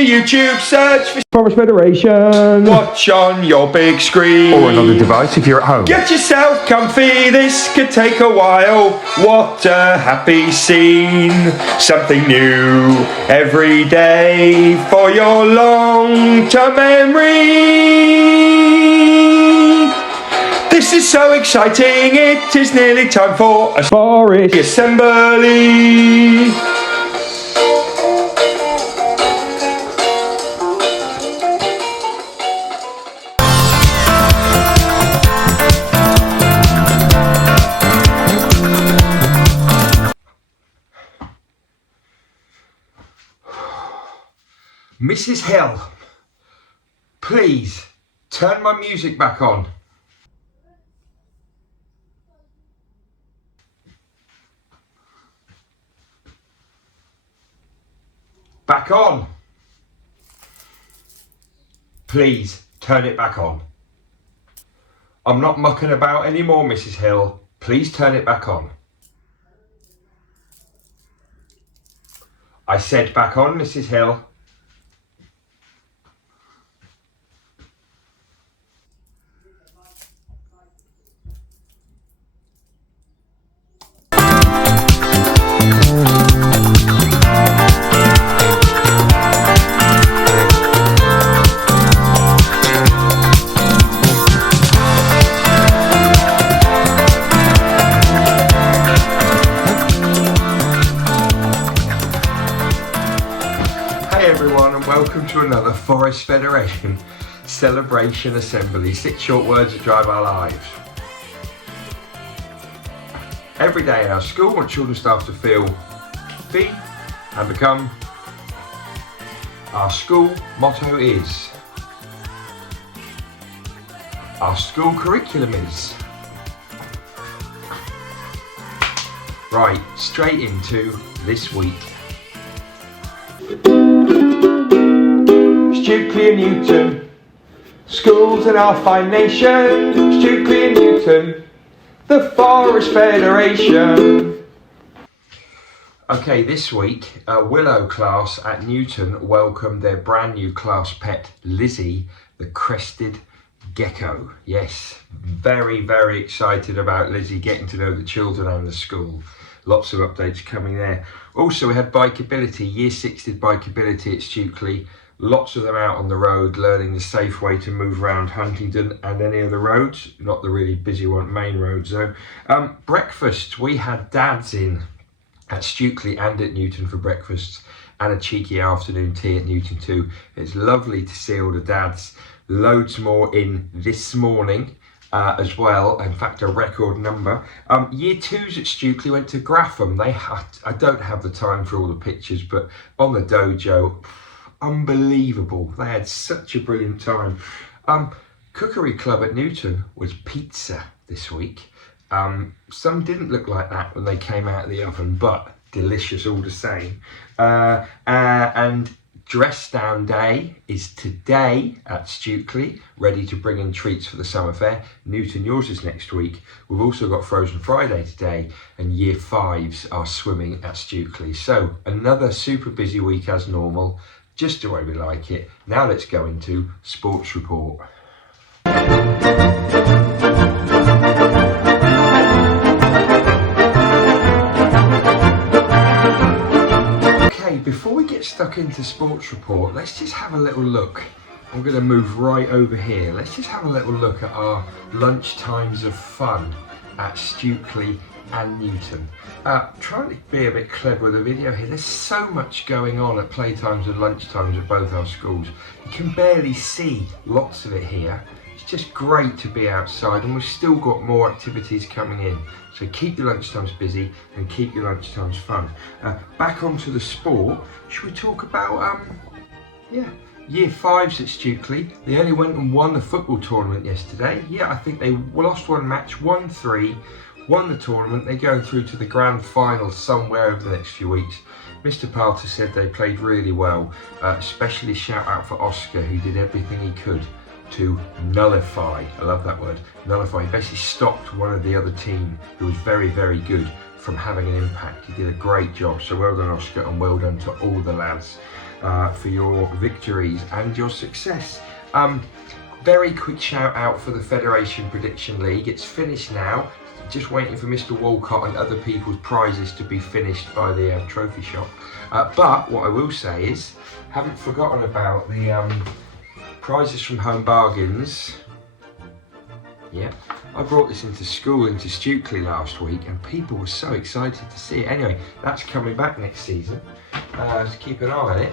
your YouTube, search for Forest Federation. watch on your big screen. Or another device if you're at home. Get yourself comfy, this could take a while. What a happy scene. Something new every day for your long-term memory. This is so exciting, it is nearly time for a Forest assembly. Mrs. Hill, please turn my music back on. Back on. Please turn it back on. I'm not mucking about anymore, Mrs. Hill. Please turn it back on. I said back on, Mrs. Hill. Welcome to another Forest Federation celebration assembly. 6 short words that drive our lives. Every day in our school, we want children and staff to feel, be and become. Our school motto is. Our school curriculum is. Right, straight into this week. Stukely and Newton, schools in our fine nation. Stukely and Newton, the Forest Federation. Okay, this week, Willow class at Newton welcomed their brand new class pet, Lizzie, the crested gecko. Yes, very, very excited about Lizzie getting to know the children and the school. Lots of updates coming there. Also, we had Bikeability, Year 6 did Bikeability at Stukely. Lots of them out on the road, learning the safe way to move around Huntingdon and any other roads, not the really busy one, main roads though. Breakfast, we had dads in at Stukely and at Newton for breakfast, and a cheeky afternoon tea at Newton too. It's lovely to see all the dads. Loads more in this morning as well, in fact a record number. Year 2s at Stukely went to Grapham. I don't have the time for all the pictures, but on the dojo, unbelievable. They had such a brilliant time. Cookery Club at Newton was pizza this week. Some didn't look like that when they came out of the oven, but delicious all the same. And Dress Down Day is today at Stukely, ready to bring in treats for the summer fair. Newton, yours is next week. We've also got Frozen Friday today, and Year 5s are swimming at Stukely. So another super busy week as normal. Just the way we like it. Now let's go into Sports Report. Okay, before we get stuck into Sports Report, let's just have a little look. I'm going to move right over here. Let's just have a little look at our lunch times of fun at Stukely and Newton. Trying to be a bit clever with the video here. There's so much going on at playtimes and lunchtimes at both our schools. You can barely see lots of it here. It's just great to be outside, and we've still got more activities coming in. So keep your lunchtimes busy and keep your lunchtimes fun. Back onto the sport. Should we talk about Year 5s at Stukely? They only went and won the football tournament yesterday. Yeah, I think they lost one match, 1-3. Won the tournament. They're going through to the grand final somewhere over the next few weeks. Mr. Palter said they played really well, especially shout out for Oscar, who did everything he could to nullify, I love that word, nullify. He basically stopped one of the other team who was very, very good from having an impact. He did a great job, so well done Oscar, and well done to all the lads. for your victories and your success. Very quick shout out for the Federation Prediction League. It's finished now. Just waiting for Mr. Walcott and other people's prizes to be finished by the trophy shop. But what I will say is, haven't forgotten about the prizes from Home Bargains. Yeah, I brought this into school, into Stukely last week, and people were so excited to see it. Anyway, that's coming back next season, so keep an eye on it.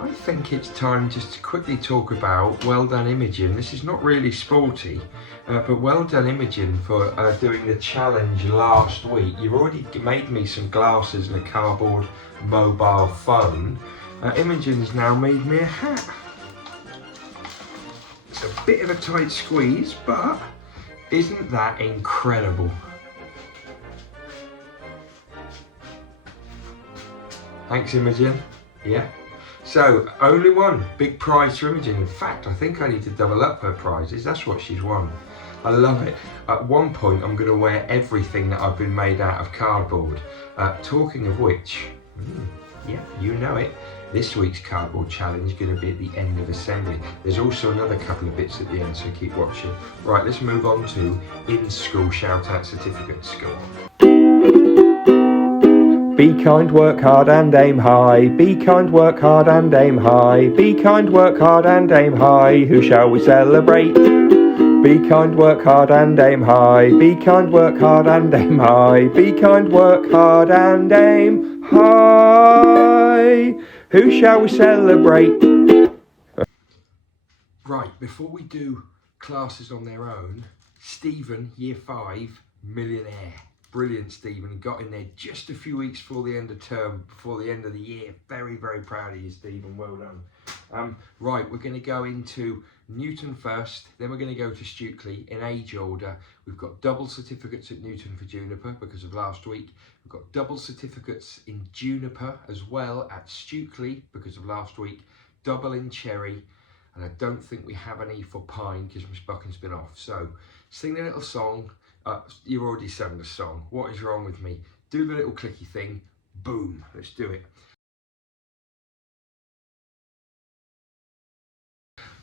I think it's time just to quickly talk about Well Done Imogen. This is not really sporty, but well done Imogen for doing the challenge last week. You've already made me some glasses and a cardboard mobile phone. Imogen's now made me a hat. It's a bit of a tight squeeze, but isn't that incredible? Thanks, Imogen. Yeah. So, only one big prize for Imogen. In fact, I think I need to double up her prizes. That's what she's won. I love it. At one point, I'm going to wear everything that I've been made out of cardboard. Talking of which, yeah, you know it. This week's cardboard challenge is going to be at the end of assembly. There's also another couple of bits at the end, so keep watching. Right, let's move on to in-school shout-out certificates. Go on. Be kind, work hard and aim high. Be kind, work hard and aim high. Be kind, work hard and aim high. Who shall we celebrate? Be kind, work hard and aim high. Be kind, work hard and aim high. Be kind, work hard and aim high. Who shall we celebrate? Right, before we do classes on their own, Stephen, year 5, millionaire. Brilliant, Stephen. Got in there just a few weeks before the end of term, before the end of the year. Very, very proud of you, Stephen. Well done. Right, we're going to go into Newton first, then we're going to go to Stukely in age order. We've got double certificates at Newton for Juniper because of last week. We've got double certificates in Juniper as well at Stukely because of last week. Double in Cherry, and I don't think we have any for Pine because Miss Buchan's been off. So, sing the little song. You've already sung the song. What is wrong with me? Do the little clicky thing. Boom. Let's do it.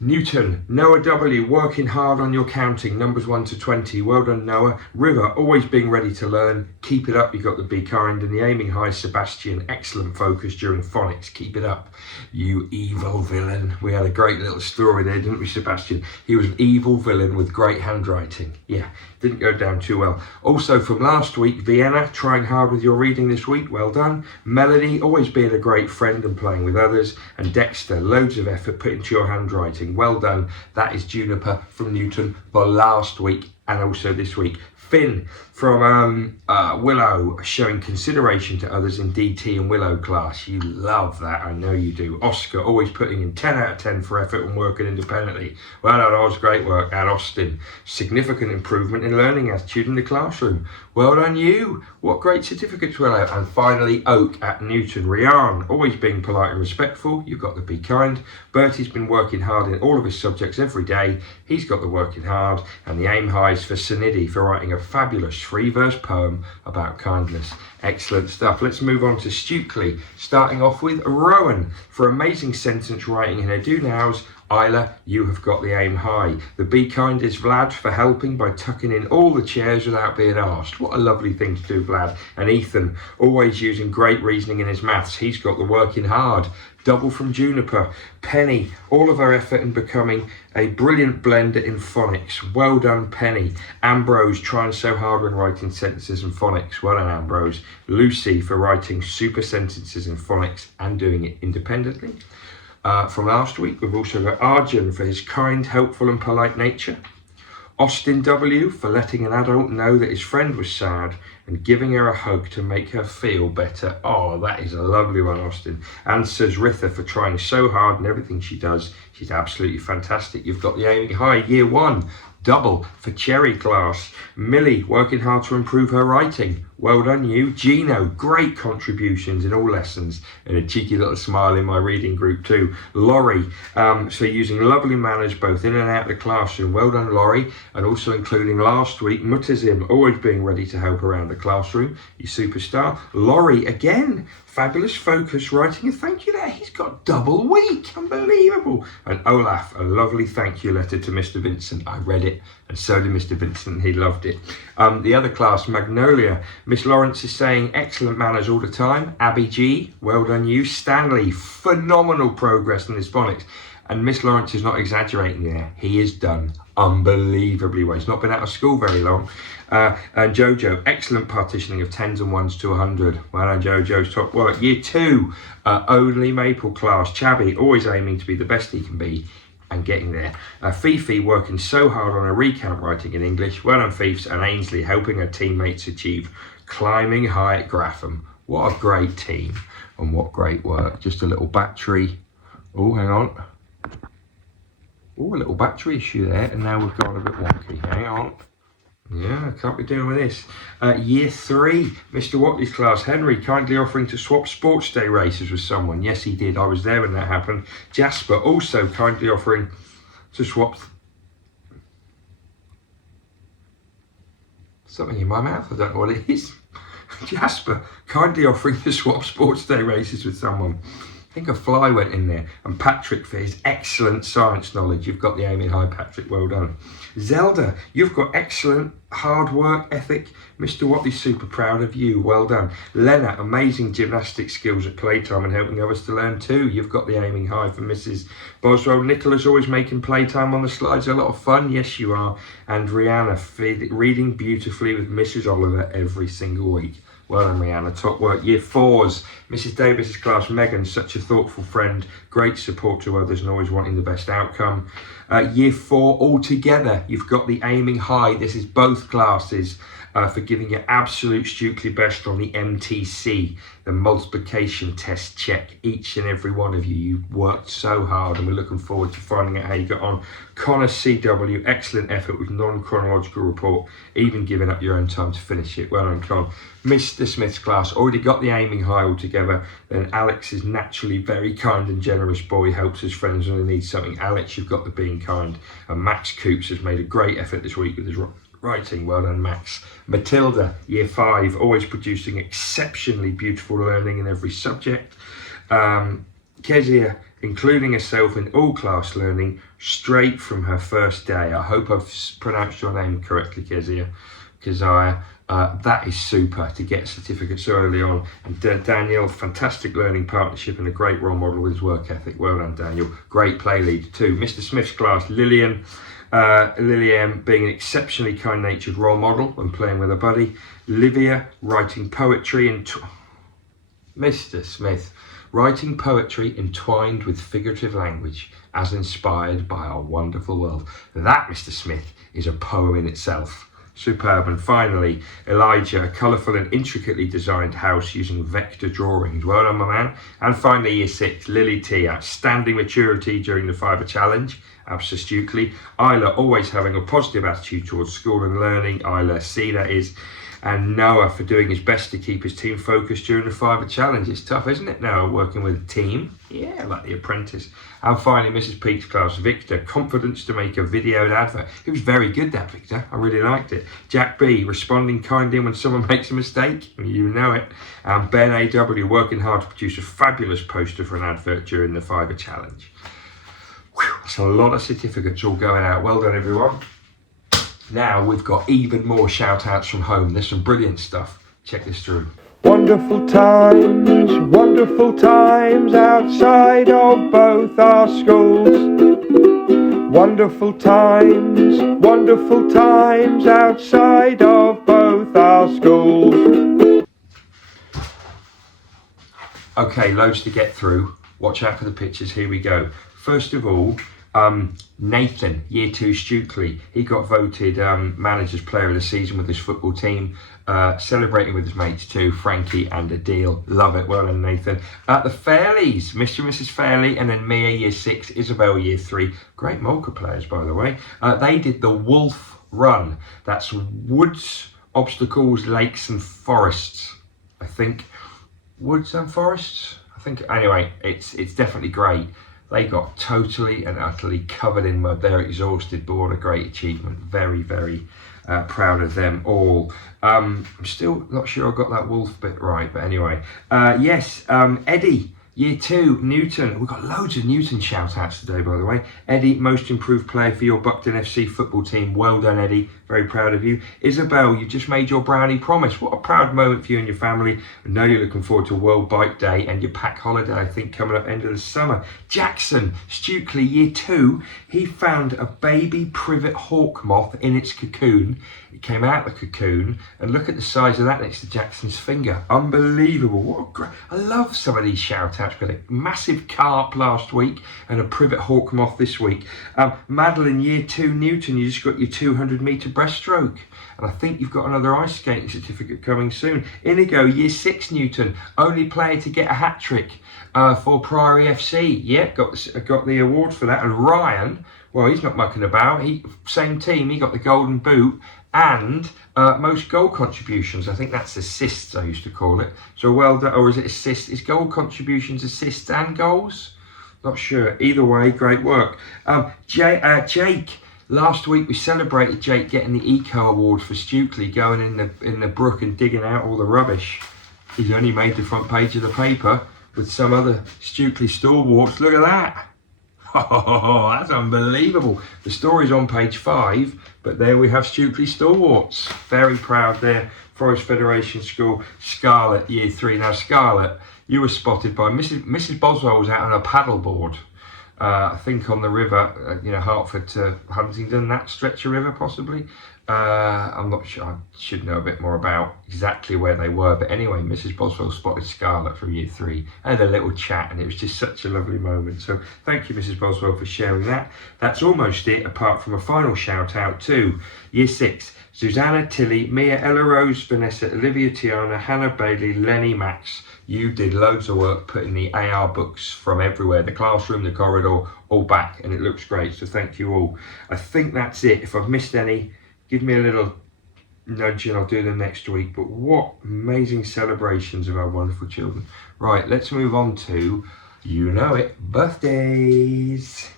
Newton, Noah W, working hard on your counting, numbers 1 to 20. Well done, Noah. River, always being ready to learn. Keep it up, you got the Be Kind. And the aiming high, Sebastian, excellent focus during phonics. Keep it up, you evil villain. We had a great little story there, didn't we, Sebastian? He was an evil villain with great handwriting. Yeah, didn't go down too well. Also from last week, Vienna, trying hard with your reading this week. Well done. Melanie, always being a great friend and playing with others. And Dexter, loads of effort put into your handwriting. Well done. That is Juniper from Newton for last week and also this week. Finn from Willow, showing consideration to others in DT and Willow class. You love that, I know you do. Oscar, always putting in 10 out of 10 for effort and working independently. Well done, Oz, great work. And Austin, significant improvement in learning attitude in the classroom. Well done, you. What great certificates, Willow. And finally, Oak at Newton. Rian, always being polite and respectful. You've got the Be Kind. Bertie's been working hard in all of his subjects every day. He's got the working hard. And the aim highs for Sunidhi for writing a fabulous 3-verse poem about kindness. Excellent stuff. Let's move on to Stukely, starting off with Rowan for amazing sentence writing in her do nows. Isla, you have got the aim high. The Be Kind is Vlad for helping by tucking in all the chairs without being asked. What a lovely thing to do, Vlad. And Ethan, always using great reasoning in his maths. He's got the working hard. Double from Juniper. Penny, all of her effort in becoming a brilliant blender in phonics. Well done, Penny. Ambrose, trying so hard when writing sentences in phonics. Well done, Ambrose. Lucy for writing super sentences in phonics and doing it independently. From last week, we've also got Arjun for his kind, helpful and polite nature. Austin W for letting an adult know that his friend was sad and giving her a hug to make her feel better. Oh, that is a lovely one, Austin. And Ritha for trying so hard in everything she does. She's absolutely fantastic. You've got the aiming high, year 1. Double for Cherry class. Millie, working hard to improve her writing. Well done you. Gino, great contributions in all lessons, and a cheeky little smile in my reading group too. Laurie, so using lovely manners both in and out of the classroom. Well done Laurie, and also including last week, Mutazim, always being ready to help around the classroom. You superstar. Laurie, again, fabulous focus, writing a thank you there. He's got double week, unbelievable. And Olaf, a lovely thank you letter to Mr. Vincent. I read it, and so did Mr. Vincent, he loved it. The other class, Magnolia, Miss Lawrence is saying excellent manners all the time. Abby G, well done you. Stanley, phenomenal progress in his phonics. And Miss Lawrence is not exaggerating there. He is done unbelievably well. He's not been out of school very long. And Jojo, excellent partitioning of 10s and 1s to 100. Well done, Jojo's top work. Year 2, only Maple class. Chabby, always aiming to be the best he can be and getting there. Fifi, working so hard on a recount writing in English. Well done, Fifs. And Ainsley, helping her teammates achieve climbing high at Grapham. What a great team and what great work. Just a little battery. Oh, hang on. Oh, a little battery issue there, and now we've gone a bit wonky. Hang on. Yeah, I can't be doing with this. Year 3, Mr. Watley's class. Henry, kindly offering to swap sports day races with someone. Yes, he did. I was there when that happened. Jasper, also kindly offering to swap something in my mouth. I don't know what it is. Jasper, kindly offering to swap sports day races with someone. I think a fly went in there. And Patrick, for his excellent science knowledge. You've got the aiming high, Patrick. Well done. Zelda, you've got excellent hard work ethic. Mr. Watley's super proud of you. Well done. Lena, amazing gymnastic skills at playtime and helping others to learn too. You've got the aiming high for Mrs. Boswell. Nicola's always making playtime on the slides a lot of fun. Yes, you are. And Rihanna, reading beautifully with Mrs. Oliver every single week. Well done, Rihanna. Top work. Year 4s, Mrs. Davis's class. Megan, such a thoughtful friend, great support to others and always wanting the best outcome. Year 4 altogether, you've got the aiming high. This is both classes for giving your absolute Stukely best on the MTC, the multiplication test check. Each and every one of you, you've worked so hard and we're looking forward to finding out how you got on. Connor CW, excellent effort with non-chronological report, even giving up your own time to finish it. Well done, Con. Mr. Smith's class, already got the aiming high altogether. Then Alex is naturally very kind and generous boy, helps his friends when they need something. Alex, you've got the being kind. And Max Coops has made a great effort this week with his writing. Well done, Max. Matilda, year 5, always producing exceptionally beautiful learning in every subject. Kezia, including herself in all class learning straight from her first day. I hope I've pronounced your name correctly, Kezia. That is super to get certificates so early on. And Daniel, fantastic learning partnership and a great role model with his work ethic. Well done, Daniel. Great play leader too. Mr. Smith's class, Lillian being an exceptionally kind-natured role model when playing with her buddy. Livia, writing poetry and Mr. Smith, writing poetry entwined with figurative language as inspired by our wonderful world. That, Mr. Smith, is a poem in itself. Superb. And finally, Elijah, a colourful and intricately designed house using vector drawings. Well done, my man. And finally, year 6, Lily T, outstanding maturity during the Fiver Challenge. Absolutely. Isla, always having a positive attitude towards school and learning. Isla C, that is. And Noah for doing his best to keep his team focused during the Fiver Challenge. It's tough, isn't it, Noah, working with a team? Yeah, like The Apprentice. And finally, Mrs. Peake's class, Victor, confidence to make a videoed advert. It was very good, that, Victor. I really liked it. Jack B, responding kindly when someone makes a mistake. You know it. And Ben AW, working hard to produce a fabulous poster for an advert during the Fiver Challenge. Whew, that's a lot of certificates all going out. Well done, everyone. Now we've got even more shout outs from home. There's some brilliant stuff. Check this through. Wonderful times outside of both our schools. Wonderful times outside of both our schools. Okay, loads to get through. Watch out for the pictures. Here we go. First of all, Nathan, year 2 Stukely, he got voted manager's player of the season with his football team, celebrating with his mates too, Frankie and Adil. Love it. Well done, Nathan. The Fairleys, Mr. and Mrs. Fairley, and then Mia, year 6, Isabel, year 3. Great Molka players, by the way. They did the Wolf Run. That's Woods obstacles, lakes and forests. I think woods and forests. I think anyway, it's definitely great. They got totally and utterly covered in mud. They're exhausted, but what a great achievement. Very, very proud of them all. I'm still not sure I got that wolf bit right, but anyway. Yes, Eddie, Year 2, Newton. We've got loads of Newton shout-outs today, by the way. Eddie, most improved player for your Buckton FC football team. Well done, Eddie. Very proud of you. Isabel, you just made your brownie promise. What a proud moment for you and your family. I know you're looking forward to World Bike Day and your pack holiday, I think, coming up end of the summer. Jackson, Stukely, Year 2. He found a baby privet hawk moth in its cocoon. It came out of the cocoon, and look at the size of that next to Jackson's finger. Unbelievable. What a great... I love some of these shout-outs. Got a massive carp last week and a privet hawk moth this week. Madeline, Year 2, Newton, you just got your 200-metre breaststroke. And I think you've got another ice skating certificate coming soon. Inigo, Year 6, Newton, only player to get a hat-trick for Priory FC. Yeah, got the award for that. And Ryan, well, he's not mucking about. Same team, he got the golden boot and most goal contributions. I think that's assists, I used to call it. So well done, or is it assists? Is goal contributions assists and goals? Not sure. Either way, great work. Jake, last week we celebrated Jake getting the Eco Award for Stukely, going in the brook and digging out all the rubbish. He's only made the front page of the paper with some other Stukely stalwarts. Look at that. Oh, that's unbelievable. The story's on page 5, but there we have Stukely stalwarts. Very proud there. Forest Federation School, Scarlett, Year 3. Now, Scarlett, you were spotted by Mrs. Boswell was out on a paddleboard. I think on the river, Hertford to Huntingdon, that stretch of river possibly. I'm not sure, I should know a bit more about exactly where they were, but anyway, Mrs. Boswell spotted Scarlett from Year 3, had a little chat, and it was just such a lovely moment. So thank you, Mrs. Boswell, for sharing that. That's almost it, apart from a final shout out to Year 6, Susanna, Tilly, Mia, Ella Rose, Vanessa, Olivia, Tiana, Hannah, Bailey, Lenny, Max. You did loads of work putting the AR books from everywhere, the classroom, the corridor, all back, and it looks great, so thank you all. I think that's it. If I've missed any, give me a little nudge and I'll do them next week. But what amazing celebrations of our wonderful children. Right, let's move on to, you know it, birthdays.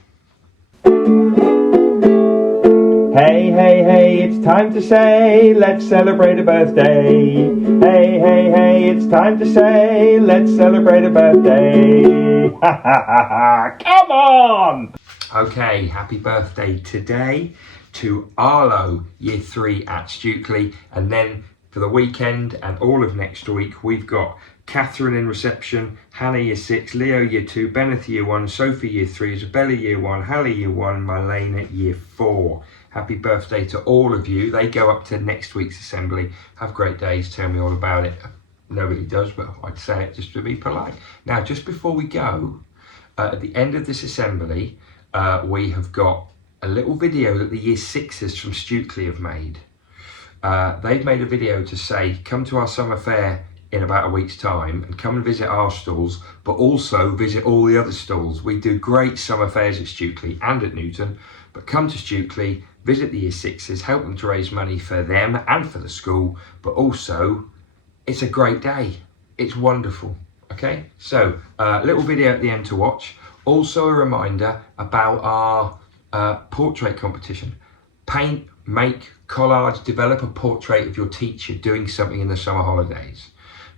Hey, hey, hey, it's time to say, let's celebrate a birthday. Hey, hey, hey, it's time to say, let's celebrate a birthday. Ha, ha, ha, ha, come on! Okay, happy birthday today to Arlo, Year 3 at Stukely, and then for the weekend and all of next week we've got Catherine in reception, Hannah Year 6, Leo Year 2, Bennett Year 1, Sophie Year 3, Isabella Year 1, Hallie Year 1, Marlena Year 4. Happy birthday to all of you. They go up to next week's assembly. Have great days, tell me all about it. Nobody does, but I'd say it just to be polite. Now, just before we go, at the end of this assembly, we have got a little video that the Year 6s from Stukely have made. They've made a video to say, come to our summer fair in about a week's time and come and visit our stalls, but also visit all the other stalls. We do great summer fairs at Stukely and at Newton, but come to Stukely, visit the Year 6s, help them to raise money for them and for the school, but also it's a great day. It's wonderful. Okay, so little video at the end to watch. Also a reminder about our portrait competition. Paint, make, collage, develop a portrait of your teacher doing something in the summer holidays.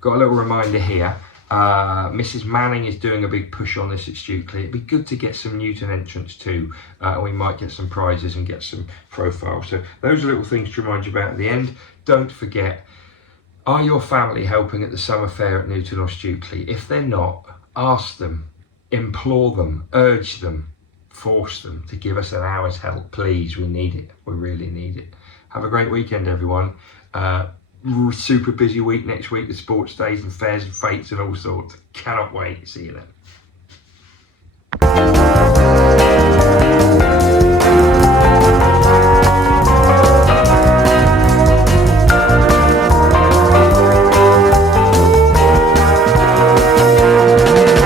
Got a little reminder here. Mrs. Manning is doing a big push on this at Stukely. It'd be good to get some Newton entrants too. We might get some prizes and get some profiles. So those are little things to remind you about at the end. Don't forget, are your family helping at the summer fair at Newton or Stukely? If they're not, ask them, implore them, urge them, force them to give us an hour's help, please. We need it. We really need it. Have a great weekend, everyone. Super busy week next week with sports days and fairs and fates and all sorts. Cannot wait. See you then.